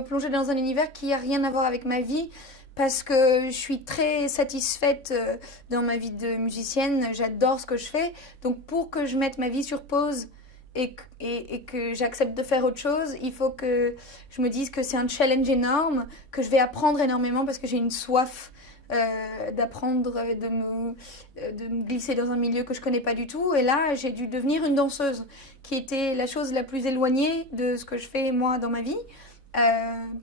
Plonger dans un univers qui a rien à voir avec ma vie parce que je suis très satisfaite dans ma vie de musicienne, j'adore ce que je fais. Donc pour que je mette ma vie sur pause et que j'accepte de faire autre chose, il faut que je me dise que c'est un challenge énorme, que je vais apprendre énormément parce que j'ai une soif d'apprendre, de me glisser dans un milieu que je connais pas du tout. Et là, j'ai dû devenir une danseuse, qui était la chose la plus éloignée de ce que je fais moi dans ma vie.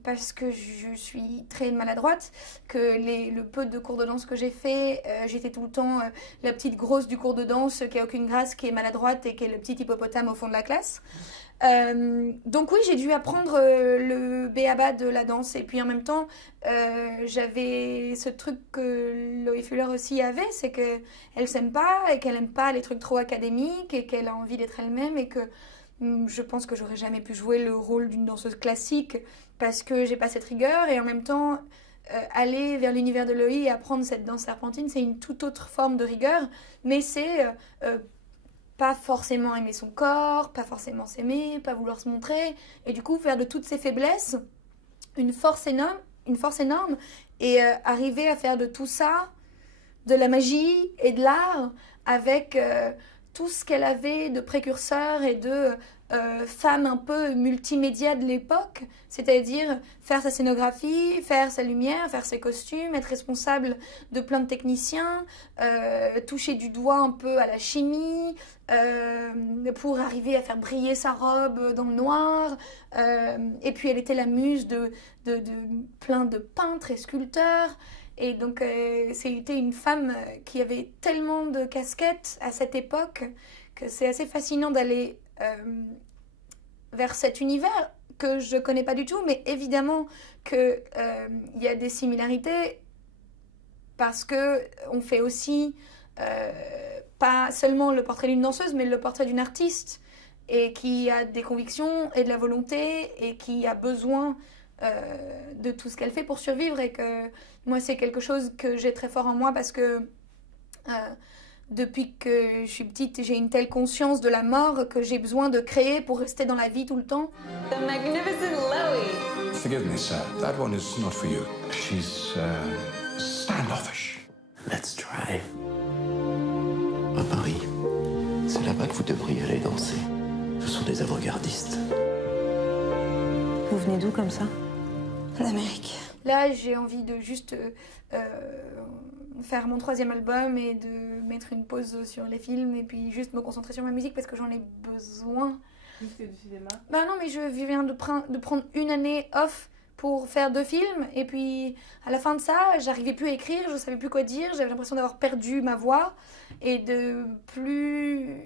Parce que je suis très maladroite, que le peu de cours de danse que j'ai fait, j'étais tout le temps la petite grosse du cours de danse qui a aucune grâce, qui est maladroite et qui est le petit hippopotame au fond de la classe. Donc oui, j'ai dû apprendre le b.a.-ba de la danse et puis en même temps, j'avais ce truc que Loïc Fuller aussi avait, c'est qu'elle s'aime pas et qu'elle aime pas les trucs trop académiques et qu'elle a envie d'être elle-même et que je pense que j'aurais jamais pu jouer le rôle d'une danseuse classique parce que j'ai pas cette rigueur et en même temps aller vers l'univers de Loïc et apprendre cette danse serpentine, c'est une toute autre forme de rigueur, mais c'est pas forcément aimer son corps, pas forcément s'aimer, pas vouloir se montrer, et du coup faire de toutes ses faiblesses une force énorme, et arriver à faire de tout ça de la magie et de l'art avec tout ce qu'elle avait de précurseur et de femme un peu multimédia de l'époque, c'est-à-dire faire sa scénographie, faire sa lumière, faire ses costumes, être responsable de plein de techniciens, toucher du doigt un peu à la chimie, pour arriver à faire briller sa robe dans le noir. Et puis elle était la muse de plein de peintres et sculpteurs. Et donc, c'était une femme qui avait tellement de casquettes à cette époque que c'est assez fascinant d'aller vers cet univers que je connais pas du tout, mais évidemment qu'il y a des similarités parce que on fait aussi pas seulement le portrait d'une danseuse, mais le portrait d'une artiste et qui a des convictions et de la volonté et qui a besoin de tout ce qu'elle fait pour survivre et que moi c'est quelque chose que j'ai très fort en moi parce que depuis que je suis petite j'ai une telle conscience de la mort que j'ai besoin de créer pour rester dans la vie tout le temps. The magnificent Loey. Forgive me, sir. That one is not for you. She's standoffish. Let's try. À Paris, c'est là-bas que vous devriez aller danser. Ce sont des avant-gardistes. Vous venez d'où comme ça? D'Amérique. Là, j'ai envie de juste faire mon 3e album et de mettre une pause sur les films et puis juste me concentrer sur ma musique parce que j'en ai besoin. Tu fais du cinéma? Bah non, mais je viens de prendre une année off pour faire 2 films et puis à la fin de ça, j'arrivais plus à écrire, je savais plus quoi dire, j'avais l'impression d'avoir perdu ma voix et de plus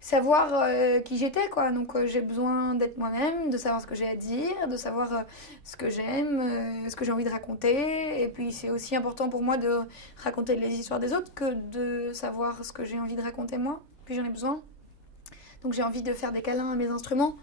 savoir qui j'étais quoi. Donc j'ai besoin d'être moi-même, de savoir ce que j'ai à dire, de savoir ce que j'aime, ce que j'ai envie de raconter. Et puis c'est aussi important pour moi de raconter les histoires des autres que de savoir ce que j'ai envie de raconter moi. Puis j'en ai besoin. Donc j'ai envie de faire des câlins à mes instruments